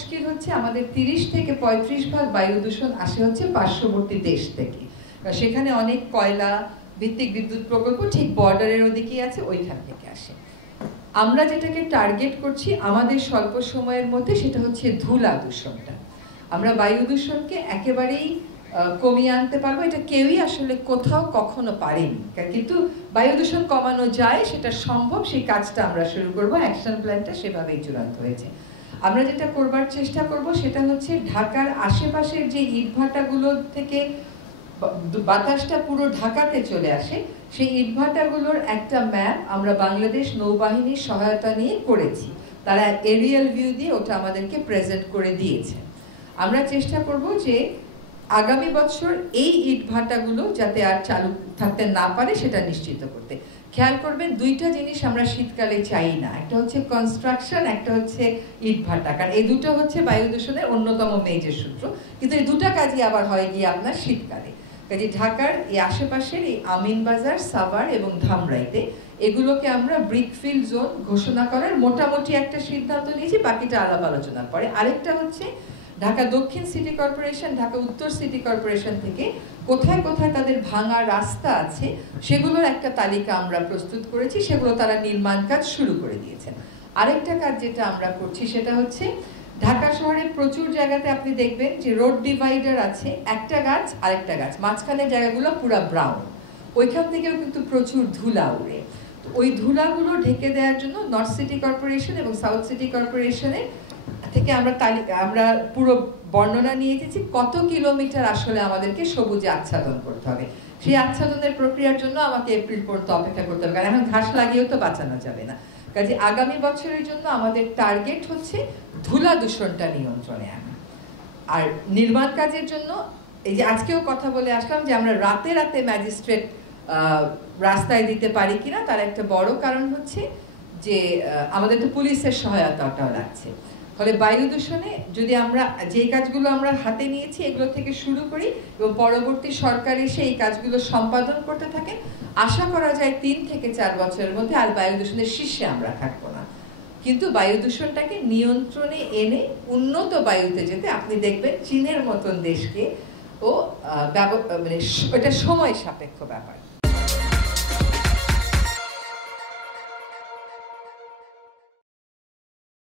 মুশকিল হচ্ছে আমাদের 30 থেকে 35% বায়ু দূষণ আসে হচ্ছে পার্শ্ববর্তী দেশ থেকে। সেখানে অনেক কয়লা ভিত্তিক বিদ্যুৎ প্রকল্প ঠিক বর্ডারের ওদিকেই আছে, ওইখান থেকে আসে। আমরা যেটাকে টার্গেট করছি আমাদের স্বল্প সময়ের মধ্যে, সেটা হচ্ছে ধুলা দূষণটা। আমরা বায়ু দূষণকে একেবারেই কমিয়ে আনতে পারবো, এটা কেউই আসলে কোথাও কখনো পারেনি, কিন্তু বায়ু দূষণ কমানো যায়, সেটা সম্ভব। সেই কাজটা আমরা শুরু করব, অ্যাকশন প্ল্যানটা সেভাবেই চূড়ান্ত হয়েছে। আমরা যেটা করবার চেষ্টা করব সেটা হচ্ছে ঢাকার আশেপাশের যে ইটভাটাগুলো থেকে বাতাসটা পুরো ঢাকাতে চলে আসে, সেই ইটভাটাগুলোর একটা ম্যাপ আমরা বাংলাদেশ নৌবাহিনীর সহায়তা নিয়ে করেছি। তারা এরিয়াল ভিউ দিয়ে ওটা আমাদেরকে প্রেজেন্ট করে দিয়েছে। আমরা চেষ্টা করব যে আগামী বছর এই ইটভাটাগুলো যাতে আর চালু থাকতে না পারে সেটা নিশ্চিত করতে। খেয়াল করবেন, দুইটা জিনিস আমরা শীতকালে চাই না, একটা হচ্ছে কনস্ট্রাকশন, একটা হচ্ছে ইটভাটা। কারণ এই দুটো হচ্ছে বায়ু দূষণের অন্যতম মেজর সূত্র, কিন্তু এই দুটা কাজই আবার হয় গিয়ে আপনার শীতকালে। কাজে ঢাকার এই আশেপাশের এই আমিনবাজার, সাভার এবং ধামরাইতে এগুলোকে আমরা ব্রিকফিল্ড জোন ঘোষণা করার মোটামুটি একটা সিদ্ধান্ত নিয়েছি, বাকিটা আলাপ আলোচনার পরে। আরেকটা হচ্ছে ঢাকা দক্ষিণ সিটি কর্পোরেশন, ঢাকা উত্তর সিটি কর্পোরেশন থেকে কোথায় কোথায় তাদের ভাঙা রাস্তা আছে সেগুলোর একটা তালিকা আমরা প্রস্তুত করেছি, সেগুলো তারা নির্মাণ কাজ শুরু করে দিয়েছেন। আরেকটা কাজ যেটা আমরা করছি সেটা হচ্ছে ঢাকা শহরে প্রচুর জায়গাতে আপনি দেখবেন যে রোড ডিভাইডার আছে, একটা গাছ আরেকটা গাছ, মাঝখানে জায়গাগুলো পুরো ব্রাউন, ওইখান থেকেও কিন্তু প্রচুর ধুলা উড়ে। তো ওই ধুলাগুলো ঢেকে দেওয়ার জন্য নর্থ সিটি কর্পোরেশন এবং সাউথ সিটি কর্পোরেশনের থেকে আমরা পুরো বর্ণনা নিয়ে এসেছি কত কিলোমিটার আসলে আমাদেরকে সবুজে আচ্ছাদন করতে হবে। সেই আচ্ছাদনের প্রক্রিয়ার জন্য আমাকে এপ্রিল পর্যন্ত অপেক্ষা করতে হবে, কারণ এখন ঘাস লাগিয়েও তো বাঁচানো যাবে না। কাজে আগামী বছরের জন্য আমাদের টার্গেট হচ্ছে ধুলা দূষণটা নিয়ন্ত্রণে আনা। আর নির্মাণ কাজের জন্য এই যে আজকেও কথা বলে আসলাম যে আমরা রাতে রাতে ম্যাজিস্ট্রেট রাস্তায় দিতে পারি কিনা, তার একটা বড় কারণ হচ্ছে যে আমাদের তো পুলিশের সহায়তাটাও লাগছে। ফলে বায়ু দূষণে যদি আমরা যে কাজগুলো আমরা হাতে নিয়েছি এগুলো থেকে শুরু করি এবং পরবর্তী সরকার এসে এই কাজগুলো সম্পাদন করতে থাকে, আশা করা যায় 3 থেকে 4 বছরের মধ্যে আর বায়ু দূষণের শীর্ষে আমরা থাকবো না। কিন্তু বায়ু দূষণটাকে নিয়ন্ত্রণে এনে উন্নত বায়ুতে যেতে আপনি দেখবেন চীনের মতন দেশকে ও মানে এটা সময় সাপেক্ষ ব্যাপার।